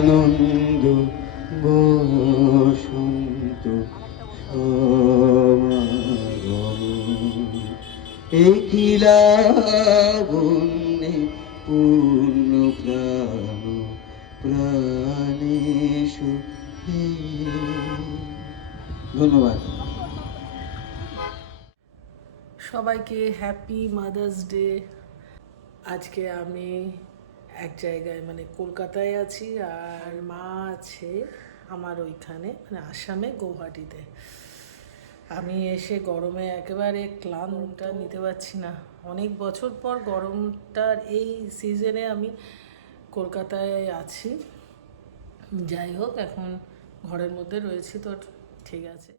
আনন্দ বসন্ত একই লাবণ্যে পূর্ণ প্রাণ প্রাণেশু। ধন্যবাদ। সবাইকে হ্যাপি মাদার্স ডে। আজকে আমি এক জায়গায় মানে কলকাতায় আছি আর মা আছে আমার ওইখানে মানে আসামে গৌহাটিতে। আমি এসে গরমে একেবারে ক্লান্তটা নিতে পারছি না। অনেক বছর পর গরমটার এই সিজনে আমি কলকাতায় আছি। যাই হোক, এখন ঘরের মধ্যে রয়েছি তো ঠিক আছে।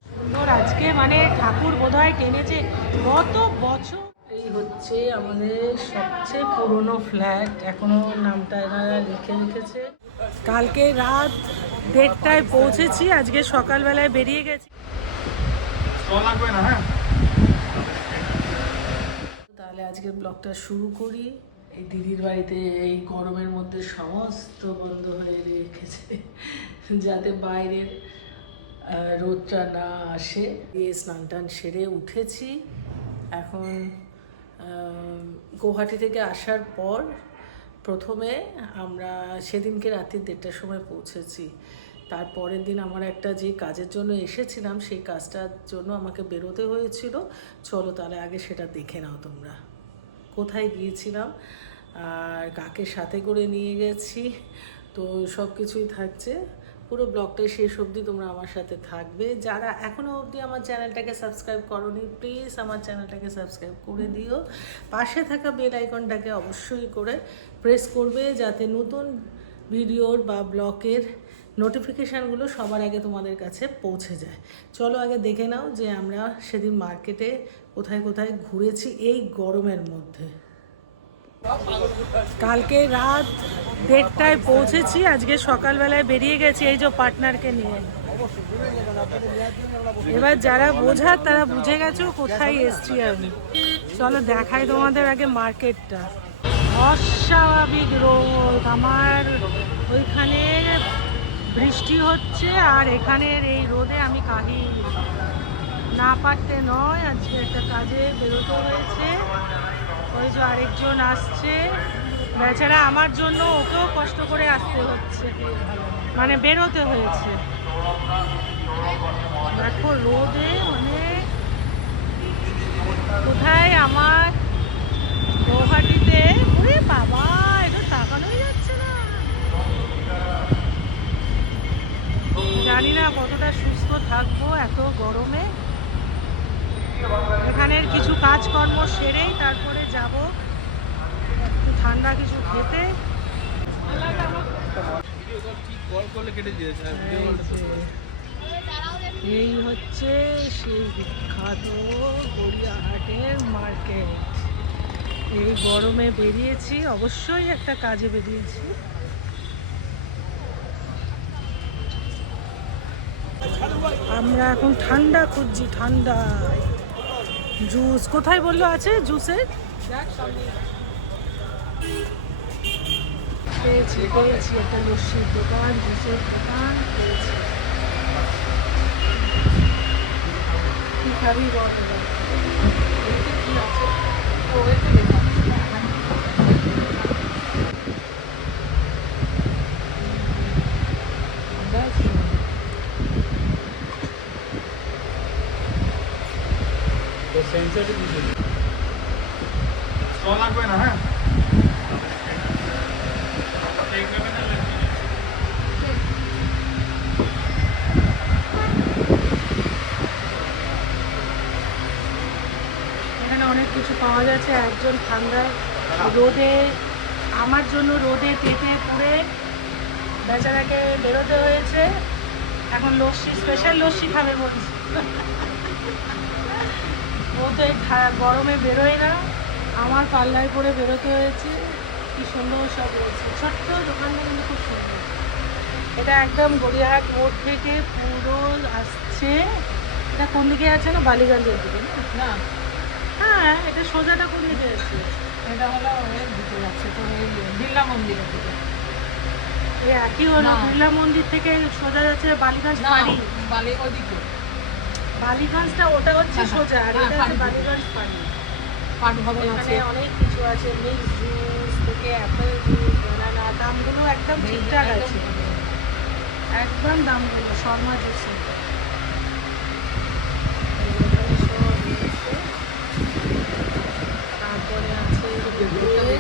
আজকে মানে ঠাকুর বোধহয় টেনেছে। কত বছর এই হচ্ছে আমাদের সবচেয়ে পুরনো ফ্ল্যাট। এখনও নামটা এনারা লিখে রেখেছে। কালকে রাত দেড়টায় পৌঁছেছি আজকে সকালবেলায় বেরিয়ে গেছি। তাহলে আজকের ব্লগটা শুরু করি। এই দিদির বাড়িতে এই গরমের মধ্যে সমস্ত বন্ধ হয়ে রেখেছে যাতে বাইরের রোদটা না আসে। দিয়ে স্নান টান সেরে উঠেছি। এখন গৌহাটি থেকে আসার পর প্রথমে আমরা সেদিনকে রাত্রি দেড়টার সময় পৌঁছেছি। তারপরের দিন আমার একটা যে কাজের জন্য এসেছিলাম, সেই কাজটার জন্য আমাকে বেরোতে হয়েছিল। চলো তাহলে আগে সেটা দেখে নাও তোমরা। কোথায় গিয়েছিলাম? আর কাকে সাথে করে নিয়ে গেছি? তো সব কিছুই থাকছে। পুরো ব্লগটাই শেষ অবধি তোমরা আমার সাথে থাকবে। যারা এখনও অবধি আমার চ্যানেলটাকে সাবস্ক্রাইব করনি প্লিজ আমার চ্যানেলটাকে সাবস্ক্রাইব করে দিও। পাশে থাকা বেল আইকনটাকে অবশ্যই করে প্রেস করবে যাতে নতুন ভিডিওর বা ব্লগের নোটিফিকেশানগুলো সবার আগে তোমাদের কাছে পৌঁছে যায়। চলো আগে দেখে নাও যে আমরা সেদিন মার্কেটে কোথায় কোথায় ঘুরেছি এই গরমের মধ্যে। কালকে রাত দেড়টায় পৌঁছেছি, আজকে সকালবেলায় বেরিয়ে গেছি এই যে পার্টনারকে নিয়ে। এবার যারা বোঝার তারা বুঝে গেছো কোথায় এসছি আমি। চলো দেখাই তোমাদের আগে মার্কেটটা। অস্বাভাবিক রোদ, আমার ওইখানে বৃষ্টি হচ্ছে আর এখানের এই রোদে আমি কাহি না পারতে নয়, আজকে একটা কাজে বেরোতে হয়েছে। ওই আরেকজন আসছে। বেচারা আমার জন্য ওকেও কষ্ট করে আসতে হচ্ছে। মানে বেরোতে হয়েছে। দেখো রোদে মানে কোথায় আমার গৌহাটিতে? ওরে বাবা, এটা তাকানোই যাচ্ছে না। জানি না কতটা সুস্থ থাকব এত গরমে। এখানের কিছু কাজকর্ম সেরেই তারপরে যাব। একটু ঠান্ডা কিছু খেতে। এই হচ্ছে সেই বিখ্যাত গড়িয়াহাটের মার্কেট। এই গরমে বেরিয়েছি, অবশ্যই একটা কাজে বেরিয়েছি। আমরা এখন ঠান্ডা খুঁজছি ঠান্ডা জুস। কোথায় বলল আছে জুসের? একটা দোকান জুসের দোকান লেখা আছে। ব্যাস। এখানে অনেক কিছু পাওয়া যাচ্ছে, একজন ঠান্ডায় রোদে, আমার জন্য রোদে পেটে পুড়ে বেচারাকে বেরোতে হয়েছে। এখন লস্যি স্পেশাল লস্যি খাবে বলছে। ও তো এই গরমে বেরোয় না আমার পাল্লায় করে বেরোতে হয়েছে। কি সুন্দর সব রয়েছে। ছোট্ট দোকানটা কিন্তু খুব সুন্দর। এটা একদম গড়িয়াহাট মোড় থেকে পুরো আসছে। এটা কোন দিকে আছে না? বালিগঞ্জের দিকে না? হ্যাঁ এটা সোজাটা কোন দিকে আছে? এটা হলো এর দিকে যাচ্ছে তোর এই বিড়লা মন্দিরের দিকে। এই একই হলো। বিড়লা মন্দির থেকে সোজা যাচ্ছে বালিগঞ্জ বালি ওইদিকে। বালিগঞ্জটা ওটা হচ্ছে হ্যাঁ, সোজা আর হ্যাঁ, এটা হচ্ছে বালিগঞ্জ ফাঁড়ি পাট ভবন আছে অনেক কিছু আছে মিক্স জুস থেকে অ্যাপেল জুস বানানা দামগুলো একদম ঠিকঠাক আছে একদম দামগুলো শর্মা এখানে তারপরে আছে তোমাদের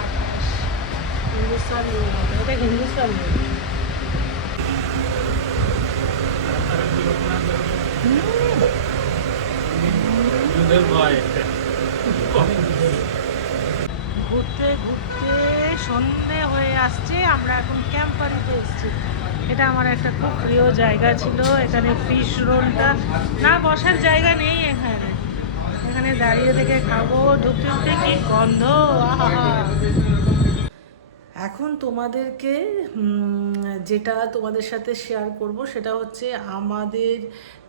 আকাশ হিন্দুস্তান রোড হবে এটা হিন্দুস্তান রোড ঘুরতে ঘুরতে সন্ধে হয়ে আসছে, আমরা এখন ক্যাম্পারিতে এসেছি। এটা আমার একটা খুব প্রিয় জায়গা ছিল, এখানে ফিশ রোলটা না, বসার জায়গা নেই এখানে। এখানে দাঁড়িয়ে থেকে খাব, ঢুকতে ঢুকতে কি গন্ধ এখন তোমাদেরকে যেটা তোমাদের সাথে শেয়ার করব, সেটা হচ্ছে আমাদের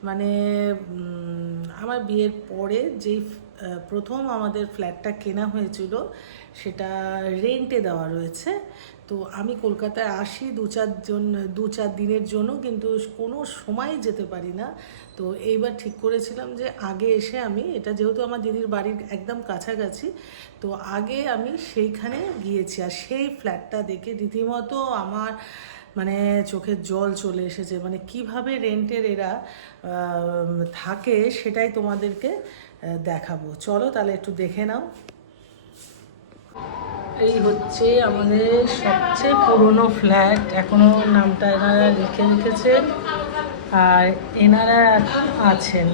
মানে আমার বিয়ের পরে যেই প্রথম আমাদের ফ্ল্যাটটা কেনা হয়েছিল, সেটা রেন্টে দেওয়া রয়েছে। তো আমি কলকাতায় আসি দু চার জন, দু চার দিনের জন্য, কিন্তু কোনো সময় যেতে পারি না। তো এইবার ঠিক করেছিলাম যে আগে এসে আমি, এটা যেহেতু আমার দিদির বাড়ির একদম কাছাকাছি, তো আগে আমি সেইখানে গিয়েছি। আর সেই ফ্ল্যাটটা দেখে রীতিমতো আমার মানে চোখের জল চলে এসেছে। মানে কীভাবে রেন্টের এরা থাকে সেটাই তোমাদেরকে দেখাবো। চলো তাহলে একটু দেখে নাও। এই হচ্ছে আমাদের সবচেয়ে পুরনো ফ্ল্যাট এখনও নামটা এনারা লিখে রেখেছে। আর এনারা আছেন।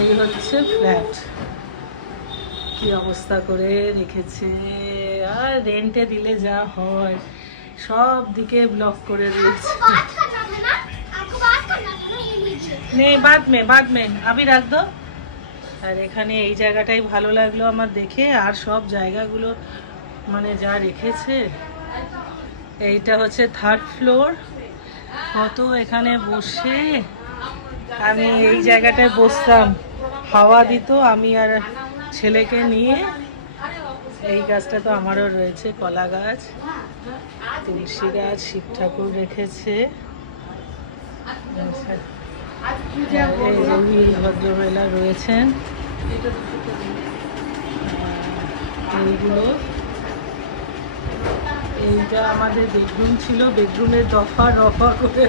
এই হচ্ছে ফ্ল্যাট কি অবস্থা করে রেখেছে? আর রেন্টে দিলে যা হয়। সব দিকে ব্লক করে দিয়েছে। নেই বাদ মে বাদ মে। আমি রাখদো আর এখানে এই জায়গাটাই ভালো লাগল আমার দেখে আর সব জায়গাগুলো মানে যা রেখেছে। এইটা হচ্ছে থার্ড ফ্লোর কত এখানে বসে? আমি এই জায়গাটায় বসতাম। হাওয়া দিত আমি আর ছেলেকে নিয়ে। এই গাছটা তো আমারও রয়েছে, কলা গাছ। তুলসী গাছ, শিব ঠাকুর রেখেছে। ভদ্রমহিলা রয়েছেন। এইগুলো। এইটা আমাদের বেডরুম ছিল, বেডরুমের দফা রফা করে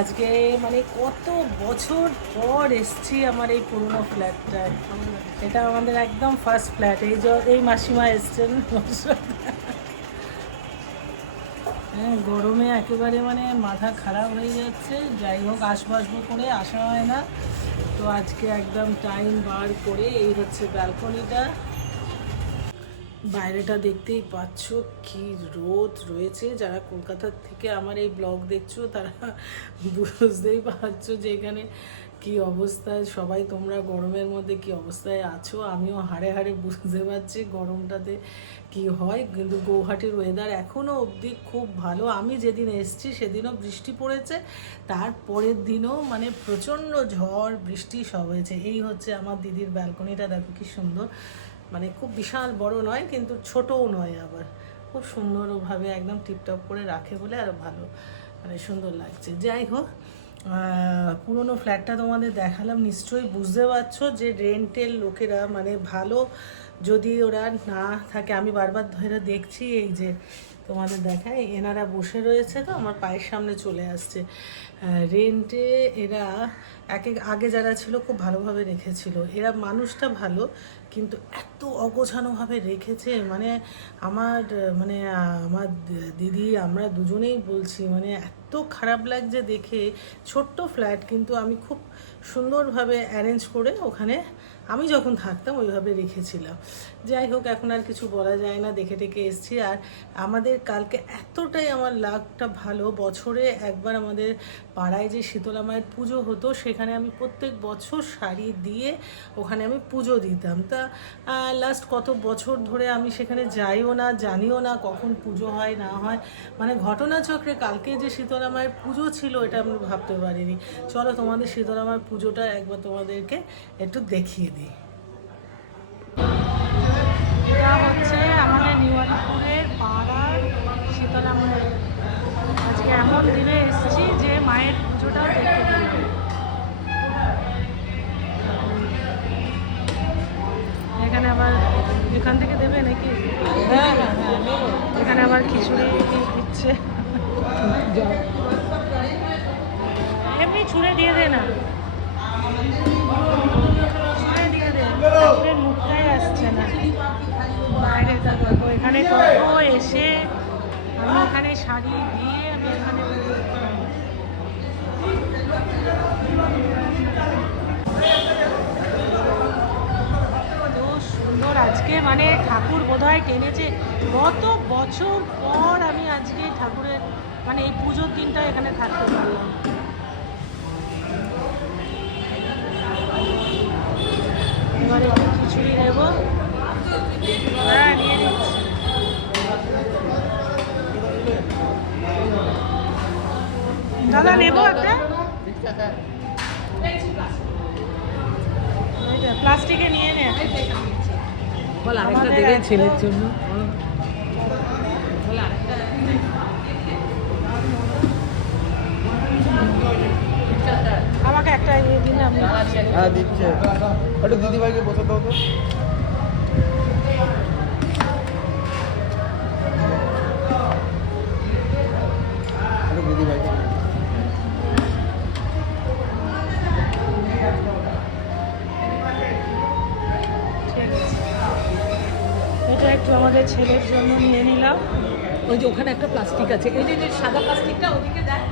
আজকে মানে কত বছর পর এসছি আমার এই পুরনো ফ্ল্যাটটায়। এটা আমাদের একদম ফার্স্ট ফ্ল্যাট এই এই মাসিমা এসছেন। হ্যাঁ গরমে একেবারে মানে মাথা খারাপ হয়ে যাচ্ছে। যাই হোক আসব আসব করে আসা হয় না। তো আজকে একদম টাইম বার করে এই হচ্ছে ব্যালকনিটা বাইরেটা দেখতেই পাচ্ছ কি রোদ রয়েছে। যারা কলকাতার থেকে আমার এই ব্লগ দেখছ, তারা বুঝতেই পারছ যে এখানে কি অবস্থায় সবাই তোমরা গরমের মধ্যে কি অবস্থায় আছো? আমিও হাড়ে হাড়ে বুঝতে পারছি গরমটাতে কি হয়, কিন্তু গৌহাটির ওয়েদার এখনও অবধি খুব ভালো। আমি যেদিন এসেছি সেদিনও বৃষ্টি পড়েছে তার পরের দিনও মানে প্রচণ্ড ঝড়, বৃষ্টি সব হয়েছে। এই হচ্ছে আমার দিদির ব্যালকনিটা দেখো কি সুন্দর। মানে খুব বিশাল বড় নয়, কিন্তু ছোটও নয় আবার। খুব সুন্দরভাবে একদম টিপটপ করে রাখে বলে আর ভালো মানে সুন্দর লাগছে। যাই হোক পুরনো ফ্ল্যাটটা তোমাদের দেখালাম, নিশ্চয়ই বুঝতে পারছ যে রেন্টের লোকেরা মানে ভালো যদি ওরা না থাকে। আমি বারবার ধরে দেখছি এই যে তোমাদের দেখায় এনারা বসে রয়েছে তো, আমার পায়ের সামনে চলে আসছে। রেন্টে এরা এক এক আগে যারা ছিল খুব ভালোভাবে রেখেছিল। এরা মানুষটা ভালো, কিন্তু এত অগোছানোভাবে রেখেছে। মানে আমার মানে আমার দিদি, আমরা দুজনেই বলছি মানে এত খারাপ লাগছে দেখে। ছোট্ট ফ্ল্যাট কিন্তু আমি খুব সুন্দরভাবে অ্যারেঞ্জ করে ওখানে আমি যখন থাকতাম ওইভাবে রেখেছিলাম। যাই হোক, এখন আর কিছু বলা যায় না, দেখে টেকে এসছি। আর আমাদের কালকে এতটাই আমার লাভটা ভালো, বছরে একবার আমাদের পাড়ায় যে শীতলা মায়ের পুজো হতো, সেখানে আমি প্রত্যেক বছর শাড়ি দিয়ে ওখানে আমি পুজো দিতাম। তা লাস্ট কত বছর ধরে আমি সেখানে যাইও না, জানিও না কখন পুজো হয়, না হয়। মানে ঘটনাচক্রে কালকে যে শীতলা মায়ের পুজো ছিল, এটা আমি ভাবতে পারিনি। চলো তোমাদের শীতলা মায়ের পুজোটা একবার তোমাদেরকে একটু দেখিয়ে দিই হচ্ছে আমাদের নিউ আলিপুরের পাড়ার শীতলা মায়ের আজকে এমন দিনে এসেছি যে মায়ের পুজোটাও দেখতে এখানে আবার এখান থেকে দেবে নাকি? হ্যাঁ হ্যাঁ হ্যাঁ এখানে আবার খিচুড়ি দিচ্ছে। এমনি ছুঁড়ে দিয়ে দে না। ঠাকুরের মুখটাই আসছে না। এখানে কত এসে আমি শাড়ি দিয়ে আমি এখানে সুন্দর আজকে মানে ঠাকুর বোধহয় টেনেছে। কত বছর পর আমি আজকে ঠাকুরের মানে এই পুজোর দিনটা এখানে থাকতে পারলাম। এবারে খিচুড়ি নেব। হ্যাঁ নিয়ে নিচ্ছি। দাদা নেব একটা? প্লাস্টিকে নিয়ে নে। বল আরেকটা ছেলের জন্য। আমাকে একটা ইয়ে দিন আমি হ্যাঁ দিচ্ছে। একটু দিদিভাইকে বসে দাও তো। দিদিভাইকে ঠিক আছে এটা একটু আমাদের ছেলের জন্য নিয়ে নিলাম। ওই যে ওখানে একটা প্লাস্টিক আছে। এই যে যে সাদা প্লাস্টিকটা ওদিকে দেয়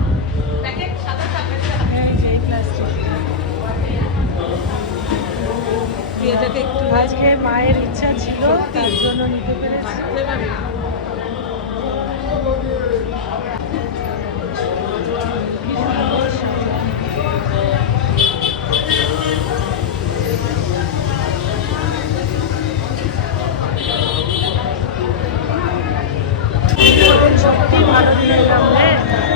এটাকে একটু আজকে মায়ের ইচ্ছা ছিল তার জন্য নিতে পেরেছি। সত্যি ভালো দিন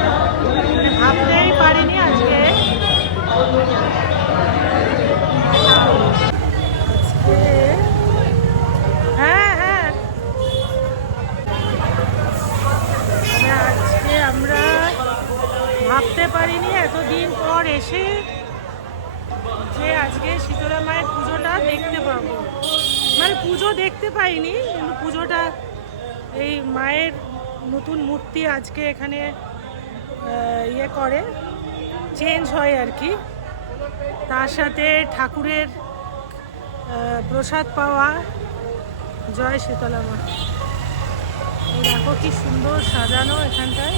পারিনি, এতদিন পর এসে যে আজকে শীতলা মায়ের পুজোটা দেখতে পাবো। মানে পুজো দেখতে পাইনি, কিন্তু পুজোটা, এই মায়ের নতুন মূর্তি আজকে এখানে ইয়ে করে চেঞ্জ হয় আর কি। তার সাথে ঠাকুরের প্রসাদ পাওয়া। জয় শীতলা মা। দেখো কি সুন্দর সাজানো এখানটায়।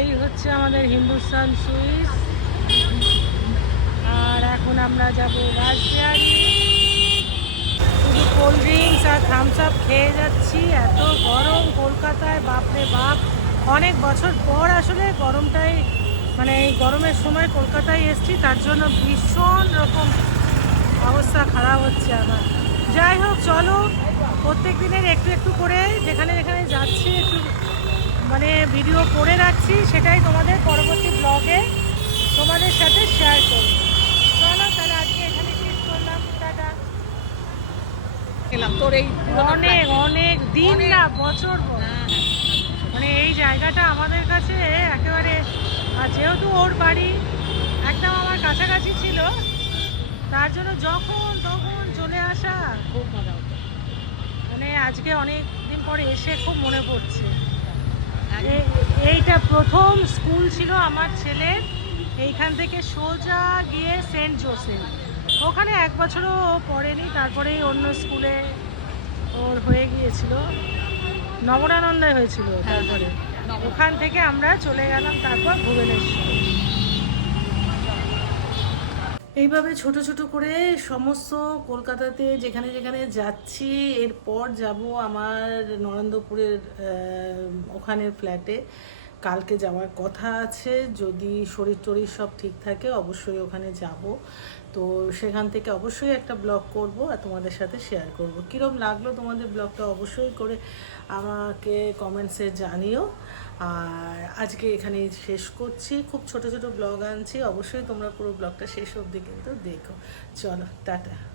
এই হচ্ছে আমাদের হিন্দুস্তান সুইস। আর এখন আমরা যাব রাজবিহারি শুধু কোল্ড ড্রিঙ্কস আর থামস আপ খেয়ে যাচ্ছি। এত গরম কলকাতায়, বাপরে বাপ। অনেক বছর পর আসলে গরমটাই মানে এই গরমের সময় কলকাতায় এসছি, তার জন্য ভীষণ রকম অবস্থা খারাপ হচ্ছে আমার। যাই হোক, চলো প্রত্যেক দিনের একটু একটু করে যেখানে যেখানে যাচ্ছি, একটু মানে ভিডিও করে রাখছি সেটাই তোমাদের পরবর্তী ব্লগে তোমাদের সাথে শেয়ার করব। চলো তাহলে আজকে এখানে শেষ করলাম টাটা। গেলাম তোর এই অনেক অনেক দিন না বছর পর। মানে এই জায়গাটা আমাদের কাছে একেবারে আর যেহেতু ওর বাড়ি একদম আমার কাছাকাছি ছিল তার জন্য যখন তখন চলে আসা খুব মজা হতো। মানে আজকে অনেক দিন পরে এসে খুব মনে পড়ছে। এইটা প্রথম স্কুল ছিল আমার ছেলের। এইখান থেকে সোজা গিয়ে সেন্ট জোসেফ। ওখানে এক বছরও ও পড়েনি তারপরেই অন্য স্কুলে ওর হয়ে গিয়েছিল। নবরানন্দায় হয়েছিল তারপরে। ওখান থেকে আমরা চলে গেলাম তারপর ভুবনেশ্বর। এইভাবে ছোট ছোট করে সমস্ত কলকাতাতে যেখানে যেখানে যাচ্ছি, এরপর যাব আমার নরেন্দ্রপুরের ওখানের ফ্ল্যাটে কালকে যাওয়ার কথা আছে, যদি শরীর টরীর সব ঠিক থাকে অবশ্যই ওখানে যাব। তো সেখান থেকে অবশ্যই একটা ব্লগ করব আর তোমাদের সাথে শেয়ার করব। কীরকম লাগল তোমাদের ব্লগটা অবশ্যই করে আমাকে কমেন্টসে জানিও। আর আজকে এখানে শেষ করছি। খুব ছোট ছোট ব্লগ আনছি। অবশ্যই তোমরা পুরো ব্লগটা শেষ অবধি কিন্তু দেখো। চলো, টাটা।